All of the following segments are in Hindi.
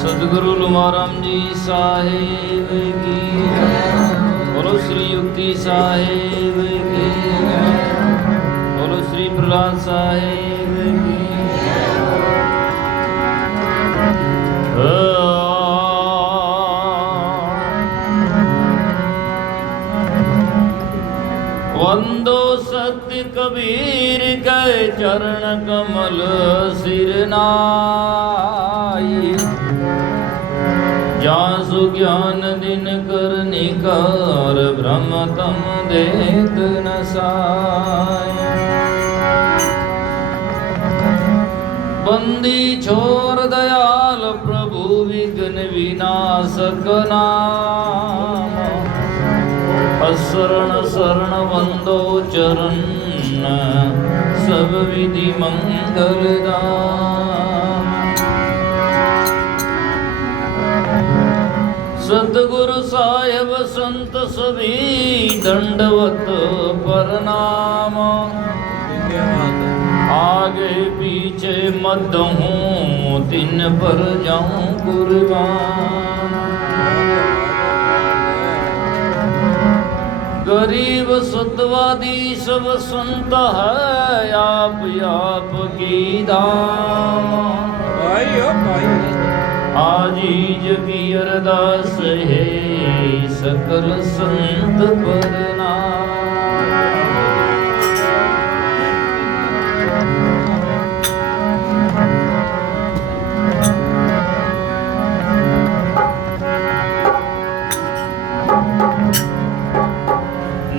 सदगुरु लुमाराम जी साहेब की बोलो, श्री युक्ति साहेब की बोलो, श्री प्रहलाद साहेब की। वंदो सत्य कबीर के चरण कमल सिर नाई, जासु ज्ञान दिन कर निकार ब्रह्म तम देत न साय। बंदी छोर दयाल प्रभु विघ्न विनाशक नाम, शरण शरण वंदो चरण सब विधि मंगल दाम। सतगुरु साहेब संत सभी दंडवत प्रणाम, आगे पीछे मत हूँ तिन पर जाऊं कुर्बान। गरीब सतवादी सब संत है आप की दाम। आजीज की अरदास है सकल संत पर नाम।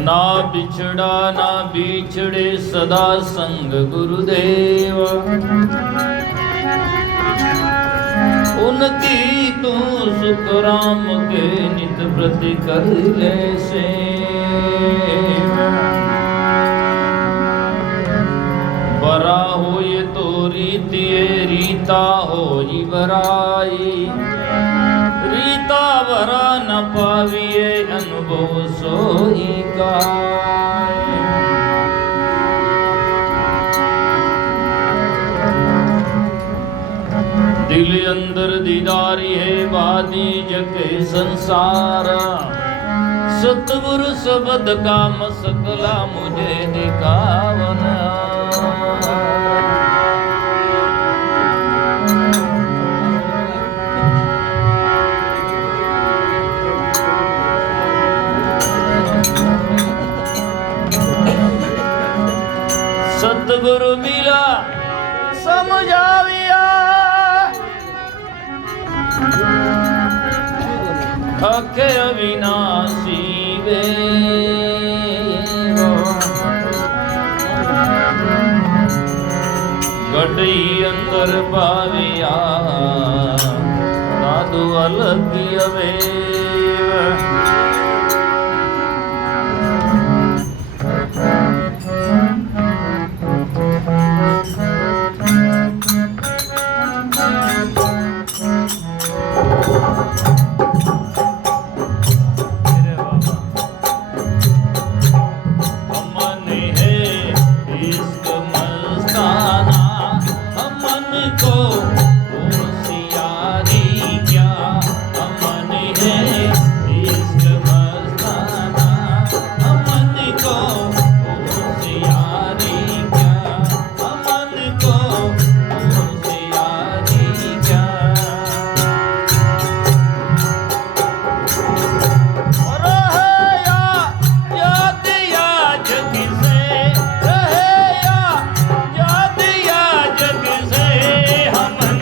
ना बिछड़ा ना बिछड़े सदा संग गुरुदेव, उनकी तू सुख राम के नित प्रति कर ले सेवा। बरा हो ये तो रीति रीता हो ही बराई, रीता भरा न पाविए अनुभव सोई गाय। दिल अंदर दीदारी है वादी जगे संसार, सतगुरु शब्द का मसकला मुझे दिखावना। सतगुरु मिला समझाविया, अखे अविनाशी वे गटई अंदर पाविया दादू अलग अवे। हमन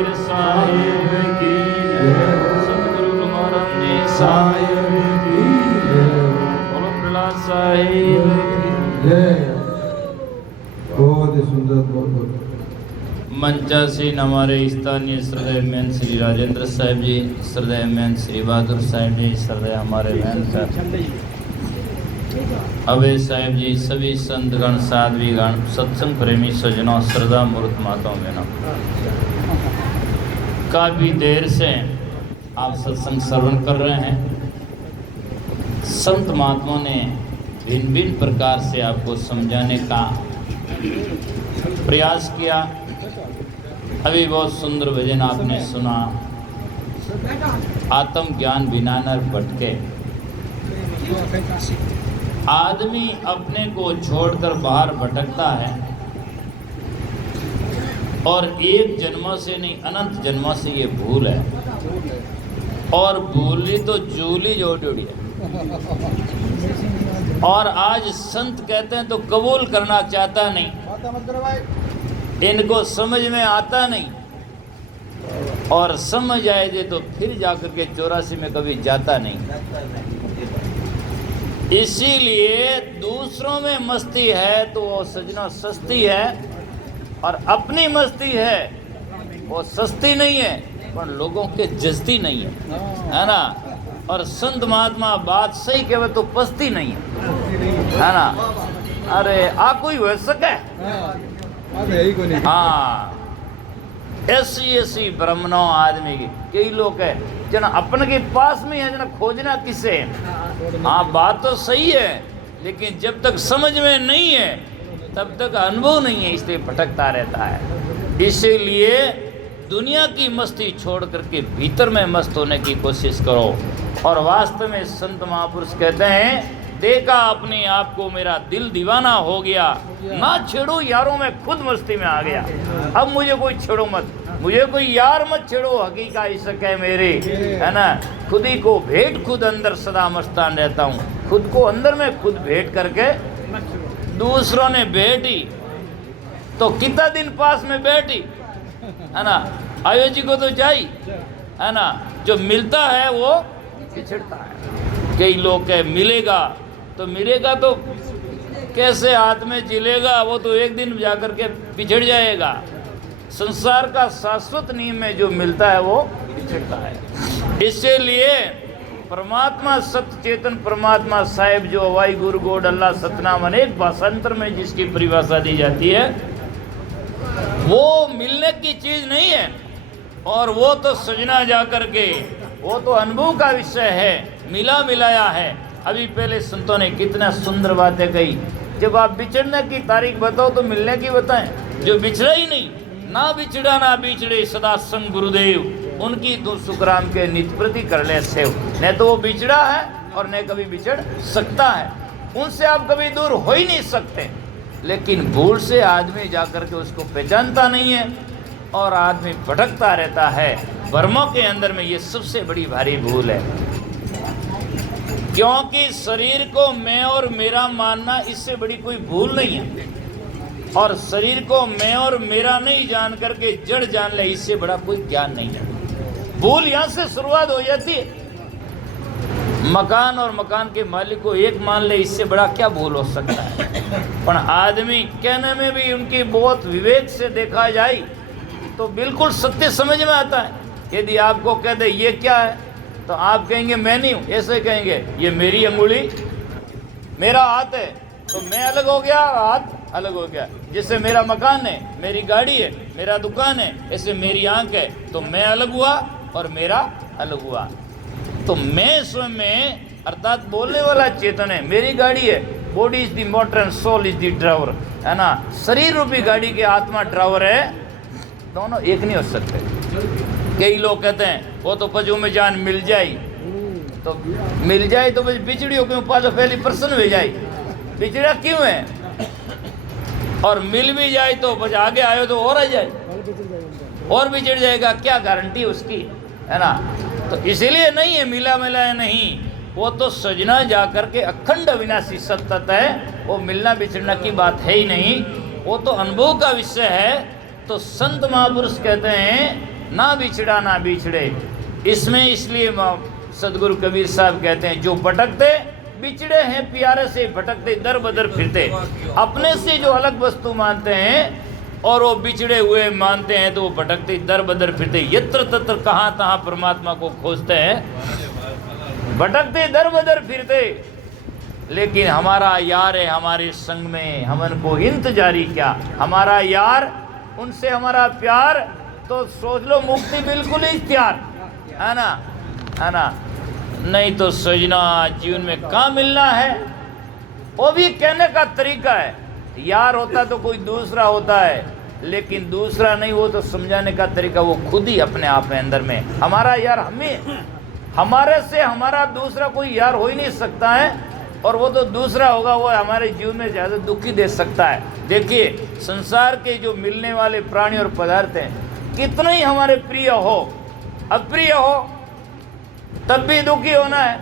कबीर साहिब की जय, सतगुरु तुकाराम जी साहिब की जय, बोलो प्रहलाद साहिब की जय। बहुत ही सुंदर, बहुत मंचासीन हमारे स्थानीय श्रद्धेय महंत श्री राजेंद्र साहिब जी, श्रद्धेय महंत श्री बहादुर साहिब जी, श्रद्धेय हमारे महंत अभय साहिब जी, सभी संतगण साध्वीगण सत्संग प्रेमी सज्जनों श्रद्धा मूर्त माताओं बहनों, काफी देर से आप सत्संग श्रवण कर रहे हैं। संत महात्माओं ने भिन्न भिन्न प्रकार से आपको समझाने का प्रयास किया। अभी बहुत सुंदर भजन आपने सुना, आत्म ज्ञान बिना नर भटके। आदमी अपने को छोड़कर बाहर भटकता है और एक जन्मों से नहीं अनंत जन्मों से ये भूल है, और भूली तो जूली जोड़ी है। और आज संत कहते हैं तो कबूल करना चाहता नहीं, इनको समझ में आता नहीं, और समझ आए दे तो फिर जाकर के 84 में कभी जाता नहीं। इसीलिए दूसरों में मस्ती है तो वो सजना सस्ती है, और अपनी मस्ती है वो सस्ती नहीं है, पर लोगों के जस्ती नहीं है ना। और संत महात्मा बात सही कहे तो पस्ती नहीं है ना। अरे आ कोई हो सके, हाँ ऐसी ब्रह्मणों आदमी की कई लोग है जना अपन के पास में है, जना खोजना किसे। हाँ बात तो सही है, लेकिन जब तक समझ में नहीं है तब तक अनुभव नहीं है, इसलिए भटकता रहता है। इसीलिए दुनिया की मस्ती छोड़ करके भीतर में मस्त होने की कोशिश करो। और वास्तव में संत महापुरुष कहते हैं, देखा अपने आप को मेरा दिल दीवाना हो गया, ना छेड़ो यारों में खुद मस्ती में आ गया। अब मुझे कोई छेड़ो मत, मुझे कोई यार मत छेड़ो, हकीका इश्क है मेरे, है ना। खुद ही को भेंट खुद अंदर सदा मस्तान रहता हूँ, खुद को अंदर में खुद भेंट करके दूसरों ने भेंटी तो कितना दिन पास में बैठी, है ना। आयोजी को तो चाहिए, है ना। जो मिलता है वो बिछड़ता है। कई लोग कहे मिलेगा तो कैसे हाथ में जिलेगा, वो तो एक दिन जाकर के बिछड़ जाएगा। संसार का शाश्वत नियम में जो मिलता है वो बिछड़ता है। इसीलिए परमात्मा सत्य चेतन परमात्मा साहिब जो हवाई गुरु गोड अल्लाह सतनाम अनेक भाषांतर में जिसकी परिभाषा दी जाती है, वो मिलने की चीज नहीं है, और वो तो सजना जा करके वो तो अनुभव का विषय है, मिला मिलाया है। अभी पहले संतों ने कितना सुंदर बातें कही, जब आप बिछड़ने की तारीख बताओ तो मिलने की बताएं। जो बिछड़ा ही नहीं, ना बिछड़ा ना बिछड़े सदा संग गुरुदेव, उनकी तो सुखराम के नित प्रति कर ले सेव। न तो वो बिछड़ा है और न कभी बिछड़ सकता है, उनसे आप कभी दूर हो ही नहीं सकते। लेकिन भूल से आदमी जाकर के उसको पहचानता नहीं है और आदमी भटकता रहता है। वर्मों के अंदर में ये सबसे बड़ी भारी भूल है, क्योंकि शरीर को मैं और मेरा मानना इससे बड़ी कोई भूल नहीं है, और शरीर को मैं और मेरा नहीं जान करके जड़ जान ले, इससे बड़ा कोई ज्ञान नहीं है। भूल यहाँ से शुरुआत हो जाती है। मकान और मकान के मालिक को एक मान ले, इससे बड़ा क्या भूल हो सकता है। पर आदमी कहने में भी उनकी बहुत विवेक से देखा जाए तो बिल्कुल सत्य समझ में आता है। यदि आपको कह दे ये क्या है तो आप कहेंगे मैं नहीं हूँ, ऐसे कहेंगे ये मेरी अंगुली मेरा हाथ है तो मैं अलग हो गया, हाथ अलग हो गया। जैसे मेरा मकान है, मेरी गाड़ी है, मेरा दुकान है, ऐसे मेरी आंख है तो मैं अलग हुआ और मेरा अलग हुआ। तो मैं स्वयं में अर्थात बोलने वाला चेतन है, मेरी गाड़ी है, body is the motor and soul is the driver, है ना। शरीर रूपी गाड़ी के आत्मा ड्राइवर है, दोनों एक नहीं हो सकते। कई लोग कहते हैं वो तो पजू में जान मिल जाए तो बस बिछड़ियों क्यों पालो पहली प्रसन्न हो जाए, बिछड़ा क्यों है, और मिल भी जाए तो बस आगे आयो तो और आ जाए और बिछड़ जाएगा, क्या गारंटी उसकी, है ना। तो इसीलिए नहीं है मिला मिलाया नहीं, वो तो सजना जा करके अखंड अविनाशी सत्य है, वो मिलना बिछड़ना की बात है ही नहीं, वो तो अनुभव का विषय है। तो संत महापुरुष कहते हैं ना बिछड़ा ना बिछड़े। इसमें इसलिए सदगुरु कबीर साहब कहते हैं, जो भटकते बिछड़े हैं प्यारे से, भटकते दर बदर फिरते, अपने से जो अलग वस्तु मानते हैं और वो बिछड़े हुए मानते हैं, तो वो भटकते दर बदर फिरते, यत्र तत्र कहाँ तहाँ परमात्मा को खोजते हैं, भटकते दर बदर फिरते। लेकिन हमारा यार है हमारे संग में, हमन को इंतजारी क्या, हमारा यार, उनसे हमारा प्यार, तो सोच लो मुक्ति बिल्कुल ही तैयार है ना, है ना। नहीं तो सजना जीवन में कहाँ मिलना है। वो भी कहने का तरीका है, यार होता तो कोई दूसरा होता है, लेकिन दूसरा नहीं, वो तो समझाने का तरीका वो खुद ही अपने आप में अंदर में, हमारा यार हमें, हमारे से हमारा दूसरा कोई यार हो ही नहीं सकता है, और वो तो दूसरा होगा वो हमारे जीवन में ज़्यादा दुखी दे सकता है। देखिए संसार के जो मिलने वाले प्राणी और पदार्थ हैं, कितने ही हमारे प्रिय हो, अप्रिय हो, तब भी दुखी होना है,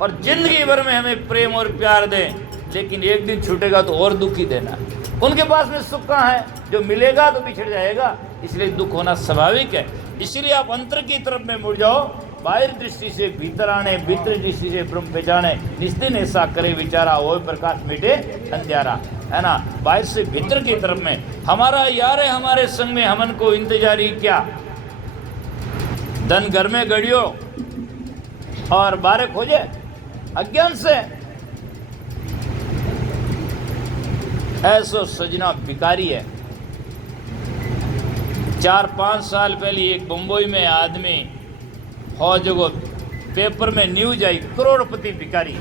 और जिंदगी भर में हमें प्रेम और प्यार दें, लेकिन एक दिन छूटेगा तो और दुखी देना। उनके पास में सुख कहाँ है, जो मिलेगा तो बिछड़ जाएगा, इसलिए दुख होना स्वाभाविक है। इसलिए आप अंतर की तरफ में मुड़ जाओ, बाहर दृष्टि से भीतर आने, भीतर दृष्टि से ब्रह्म पहचाने, निस्तिन ऐसा करे विचारा, हो प्रकाश मिटे अंधियारा, है ना। बाहर से भीतर की तरफ में हमारा यार है हमारे संग में, हमन को इंतजारी क्या, धन घर में गड़ियो और बारे खोजे अज्ञान से, ऐसो सजना भिखारी है। 4-5 साल पहले एक बम्बई में आदमी हो, जो पेपर में न्यूज आई, करोड़पति भिखारी,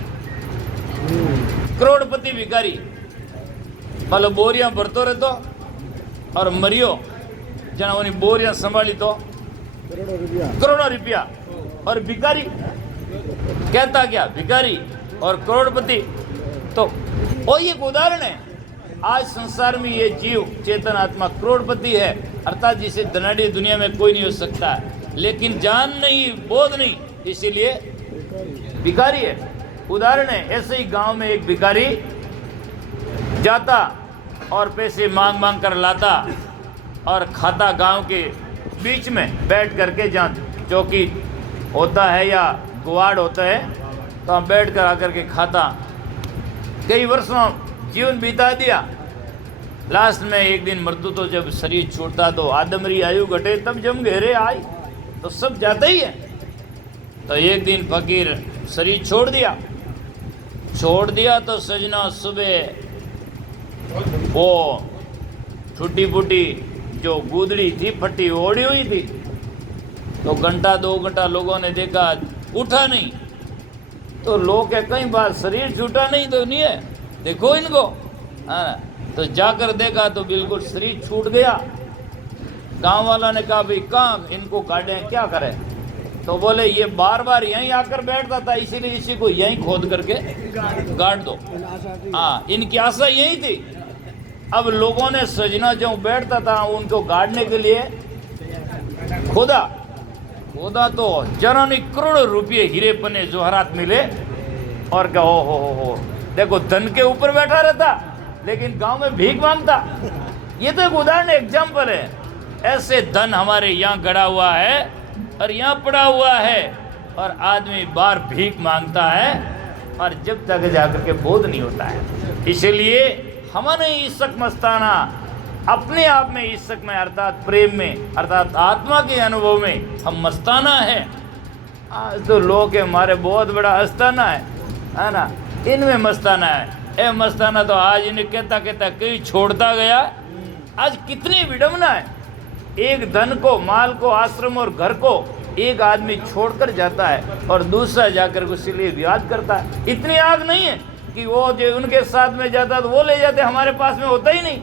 करोड़पति भिखारी, मतलब बोरियां भरतो रहतो और मरियो जना उन्हें बोरियां संभाली तो करोड़ों रुपया, और भिखारी कहता क्या, भिखारी और करोड़पति। तो वो एक उदाहरण है, आज संसार में ये जीव चेतन आत्मा करोड़पति है, अर्थात जिसे धनाढ़ी दुनिया में कोई नहीं हो सकता, लेकिन जान नहीं, बोध नहीं, इसीलिए भिखारी है। उदाहरण है, ऐसे ही गांव में एक भिखारी जाता और पैसे मांग मांग कर लाता और खाता, गांव के बीच में बैठ करके, जहाँ चौकी होता है या गुवाड़ होता है, तो हम बैठ कर आकर के खाता। कई वर्षों जीवन बिता दिया, लास्ट में एक दिन मृत्यु, तो जब शरीर छूटता तो आदमरी आयु घटे तब जम घेरे आई, तो सब जाता ही है। तो एक दिन फकीर शरीर छोड़ दिया तो सजना सुबह वो टूटी फूटी जो गुदड़ी थी, फटी ओढ़ी हुई थी, तो घंटा 2 घंटा लोगों ने देखा, उठा नहीं, तो लोग कह कहीं बात शरीर छूटा नहीं तो नहीं है, देखो इनको, तो जाकर देखा तो बिल्कुल शरीर छूट गया। गांव वाला ने कहा भाई कहाँ इनको काटें, क्या करें, तो बोले ये बार बार यहीं आकर बैठता था, इसीलिए इसी को यहीं खोद करके गाड़ दो। हाँ, इनकी आशा यही थी। अब लोगों ने सजना जो बैठता था उनको गाड़ने के लिए खोदा तो जरा नहीं करोड़ों रुपये हीरे पने जवाहरात मिले, और क्या हो देखो धन के ऊपर बैठा रहता, लेकिन गांव में भीख मांगता। ये तो एक उदाहरण, एग्जाम्पल है। ऐसे धन हमारे यहाँ गड़ा हुआ है और यहाँ पड़ा हुआ है, और आदमी बार भीख मांगता है, और जब तक जाकर के बोध नहीं होता है। इसलिए हमने ईसक मस्ताना, अपने आप में ईसक में, अर्थात प्रेम में, अर्थात आत्मा के अनुभव में हम मस्ताना है। आज तो लोग हमारे बहुत बड़ा आस्ताना है ना, इनमें मस्ताना है। ए मस्ताना तो आज इन्हें कहता कहीं छोड़ता गया। आज कितनी विडंबना है, एक धन को, माल को, आश्रम और घर को एक आदमी छोड़कर जाता है और दूसरा जाकर उसके लिए विवाद करता है। इतनी आग नहीं है कि वो जो उनके साथ में जाता तो वो ले जाते, हमारे पास में होता ही नहीं।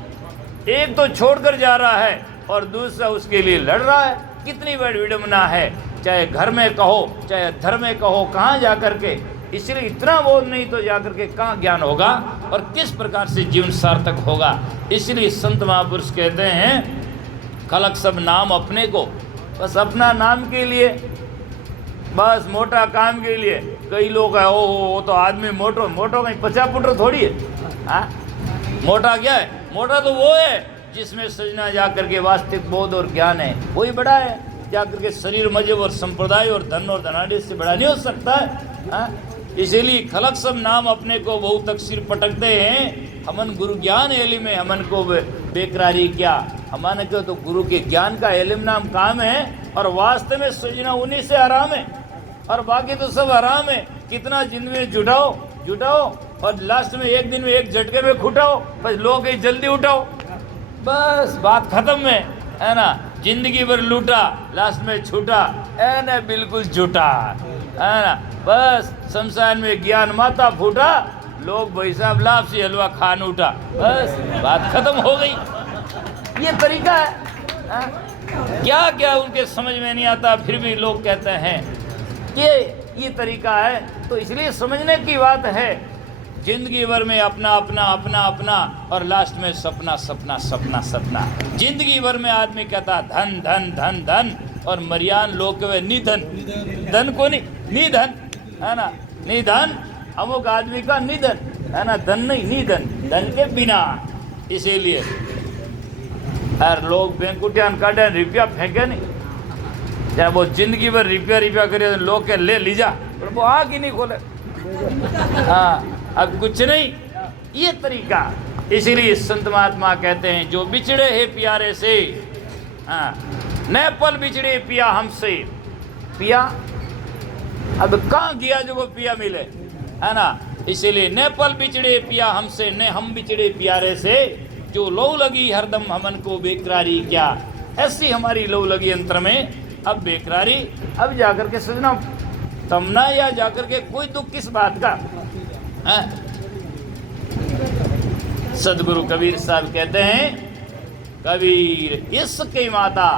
एक तो छोड़कर जा रहा है और दूसरा उसके लिए लड़ रहा है। कितनी बड़ी विडंबना है, चाहे घर में कहो चाहे धर्म में कहो, कहाँ जा कर के। इसलिए इतना बोध नहीं तो जाकर के कहाँ ज्ञान होगा और किस प्रकार से जीवन सार्थक होगा। इसलिए संत महापुरुष कहते हैं, खलक सब नाम अपने को, बस अपना नाम के लिए, बस मोटा काम के लिए। कई लोग है वो तो आदमी मोटो कहीं 50 फुट थोड़ी है। हाँ, मोटा क्या है? मोटा तो वो है जिसमें सजना जा करके वास्तविक बोध और ज्ञान है, वही बड़ा है। जाकर के शरीर मजहब और संप्रदाय और धन और धनाढ़ से बड़ा नहीं हो सकता है। इसीलिए खलक सब नाम अपने को बहुत तकसीर पटकते हैं। हमन गुरु ज्ञान इल्म में हमन को बेकरारी क्या, हमारे को तो गुरु के ज्ञान का इल्म नाम काम है और वास्तव में सजना उन्हीं से आराम है और बाकी तो सब आराम है। कितना जिंदगी में जुटाओ और लास्ट में एक दिन में एक झटके में खुटाओ, बस लोग ही जल्दी उठाओ, बस बात खत्म है ना। जिंदगी भर लूटा, लास्ट में छूटा, है ना, बिल्कुल झूठा, है ना। बस शमशान में ज्ञान माता फूटा, लोग भाई साहब लाभ से हलवा खान उठा, बस बात खत्म हो गई। ये तरीका है, क्या क्या उनके समझ में नहीं आता, फिर भी लोग कहते हैं कि ये तरीका है। तो इसलिए समझने की बात है, जिंदगी भर में अपना अपना अपना अपना और लास्ट में सपना सपना सपना सपना। जिंदगी भर में आदमी कहता धन धन धन धन और मरियान लोग के निधन, धन को नहीं निधन, है ना, निधन अमुक आदमी का निधन, है ना, धन नहीं निधन, धन के बिना। इसीलिए हर लोग बैंक उठान काटे, रुपया फेंके नहीं, चाहे वो जिंदगी भर रुपया करे, लोग के ले लीजा पर वो आग ही नहीं खोले। हाँ, अब कुछ नहीं, ये तरीका। इसीलिए संत महात्मा कहते हैं जो बिछड़े हैं प्यारे से, हाँ, न पल बिछड़े पिया हमसे। पिया अब कहाँ गया जो वो पिया मिले, है ना। इसीलिए न पल बिछड़े पिया हमसे, न हम बिछड़े प्यारे से। जो लौ लगी हरदम हमन को बेकरारी क्या, ऐसी हमारी लौ लगी अंतर में अब बेकरारी। अब जाकर के सोचना तमना या जाकर के कोई दुख किस बात का है। सदगुरु कबीर साहब कहते हैं, कबीर इसके माता,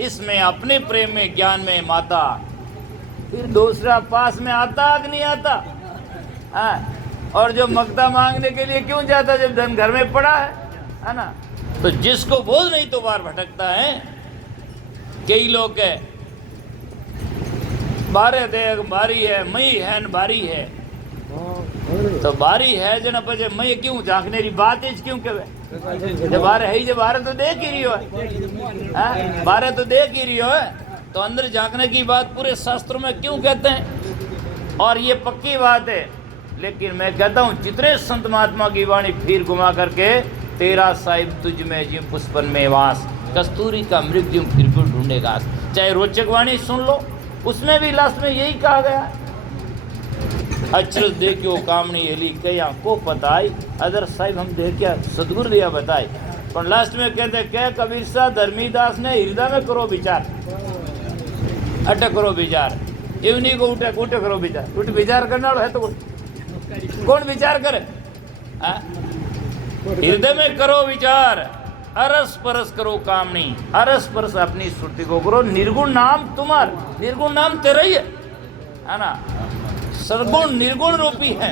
इसमें अपने प्रेम में ज्ञान में माता, फिर दूसरा पास में आता कि नहीं आता है। और जो मक्ता मांगने के लिए क्यों जाता जब धन घर में पड़ा है ना। तो जिसको बोल नहीं तो बार भटकता है। कई लोग है बारे देख बारी है, मई है न बारी है, तो बारी है जन पजे मई क्यों झांकने की बात है क्यों कहे, जब बारे है, जब बारे तो देख ही रही हो है, बारे तो देख ही रही हो है, तो अंदर झांकने की बात पूरे शास्त्रों में क्यों कहते हैं। और ये पक्की बात है। लेकिन मैं कहता हूँ जितने संत महात्मा की वाणी फिर घुमा करके, तेरा साहिब तुझ में जिम पुष्पन में वास, कस्तूरी का मृग जिम फिर ढूंढेगा। चाहे रोचक वाणी सुन लो, उसमें भी लास्ट में यही कहा गया, अचरज देखियो कामनी एली कया को पताई, अदर साहिब हम देखिया सदगुरु दिया बताई। पर लास्ट में कहते क्या कबीर साहब धर्मीदास ने हृदय में करो विचार, अटक करो विचार, इवनी को उठे उठे करो विचार, उठ विचार करना है तो कौन विचार करे। हृदय में करो विचार, अरस परस करो कामनी, अरस परस अपनी श्रुति को करो। निर्गुण नाम तुम्हार, निर्गुण नाम तेरा ही है ना। सर्वगुण निर्गुण रूपी है।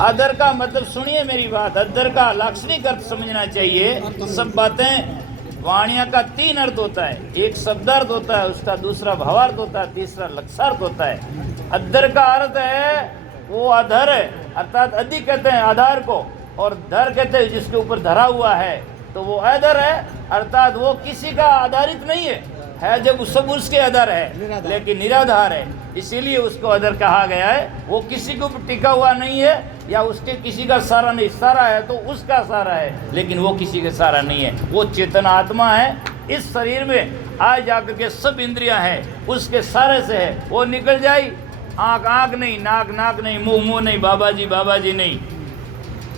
अदर का मतलब सुनिए मेरी बात, अदर का लाक्षणिक अर्थ समझना चाहिए। सब बातें वाणिया का 3 अर्थ होता है, एक शब्दार्थ होता है, उसका दूसरा भावार्थ होता है, तीसरा लक्षार्थ होता है। अदर का अर्थ है वो अधर है, अर्थात अधिक कहते हैं आधार को, और धर कहते हैं जिसके ऊपर धरा हुआ है, तो वो अधर है, अर्थात वो किसी का आधारित नहीं है जब सब उसके आधार है, लेकिन निराधार है, इसीलिए उसको अधर कहा गया है। वो किसी के ऊपर टिका हुआ नहीं है, या उसके किसी का सहारा नहीं, सहारा है तो उसका सहारा है, लेकिन वो किसी का सहारा नहीं है। वो चेतन आत्मा है, इस शरीर में आज जाकर के सब इंद्रियां हैं उसके सहारे से है। वो निकल जाए, आँख आँख नहीं, नाक नाक नहीं, मुंह मुंह नहीं, बाबा जी नहीं।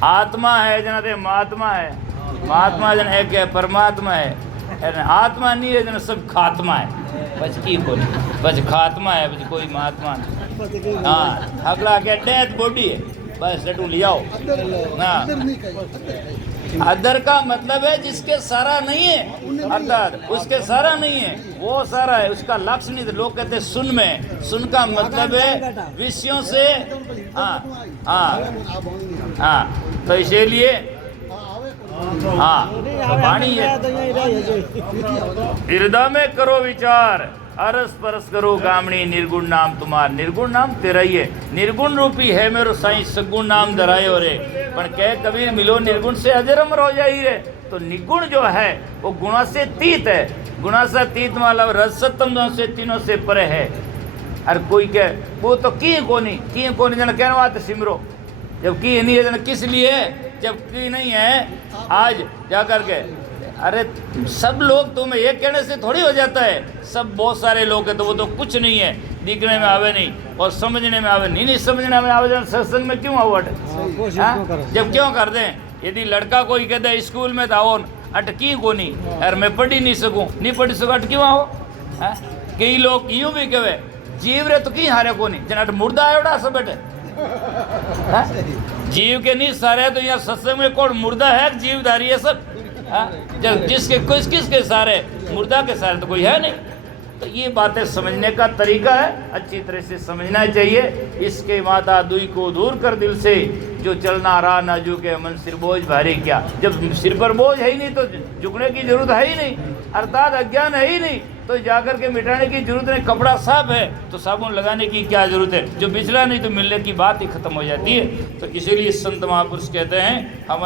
आत्मा है जना ते महात्मा है, महात्मा जन एक है, परमात्मा है। आत्मा नहीं है जना सब खात्मा है, बस की बोली, बस खात्मा है, बस कोई महात्मा नहीं। हाँ, अगला क्या डेथ बॉडी है, बस लटू ले आओ ना। अदर का मतलब है जिसके सारा नहीं है, अर्थात उसके सारा नहीं है, वो सारा है, उसका लक्ष्य नहीं। लोग कहते हैं सुन में, सुन का मतलब है विषयों से। हाँ हाँ हाँ, तो इसीलिए हाँ वाणी है, हृदय में करो विचार, अरस परस करो कामणी, निर्गुण नाम तुम्हार, निर्गुण नाम तेरा ही है। निर्गुण रूपी है मेरो साईं, सगुण नाम धरायो रे। पण कह कबीर मिलो निर्गुण से अजर अमर हो जाई रे, तो निगुण जो है वो गुणों से तीत है। गुणों से तीत मतलब रजसतम से तीनों से परे है। और कोई कहे वो तो की कोनी जन कहने बात सिमरो, जब की नहीं है जन किस लिए, जब की नहीं है आज जा कर के। अरे सब लोग तुम्हें ये कहने से थोड़ी हो जाता है, सब बहुत सारे लोग हैं तो वो तो कुछ नहीं है, दिखने में आवे नहीं और समझने में आवे नहीं समझने में आवे जन सत्संग में क्यों आवट, जब क्यों कर दें। यदि लड़का कोई कहता है स्कूल में था अटकी को नहीं यार मैं पढ़ ही नहीं सकूँ अट क्यों आओ। कई लोग यूँ भी कहे जीव रे तो की हारे को नहीं जन अट मुर्दा आयोड़ा सब बेटे, जीव के नहीं सारे तो यहाँ सत्संग में कौन मुर्दा है जीवधारी है सब। जब जिसके किसके सारे मुर्दा के सारे तो कोई है नहीं। तो ये बातें समझने का तरीका है, अच्छी तरह से समझना चाहिए। इसके माता दुई को दूर कर दिल से, जो चलना रहा ना झुके मन सिर बोझ भारी क्या। जब सिर पर बोझ है ही नहीं तो झुकने की जरूरत है ही नहीं, अर्थात अज्ञान है ही नहीं तो जाकर के मिटाने की जरूरत नहीं। कपड़ा साफ है तो साबुन लगाने की क्या जरूरत है, जो बिचला नहीं तो मिलने की बात ही खत्म हो जाती है। तो इसीलिए संत महापुरुष कहते हैं हम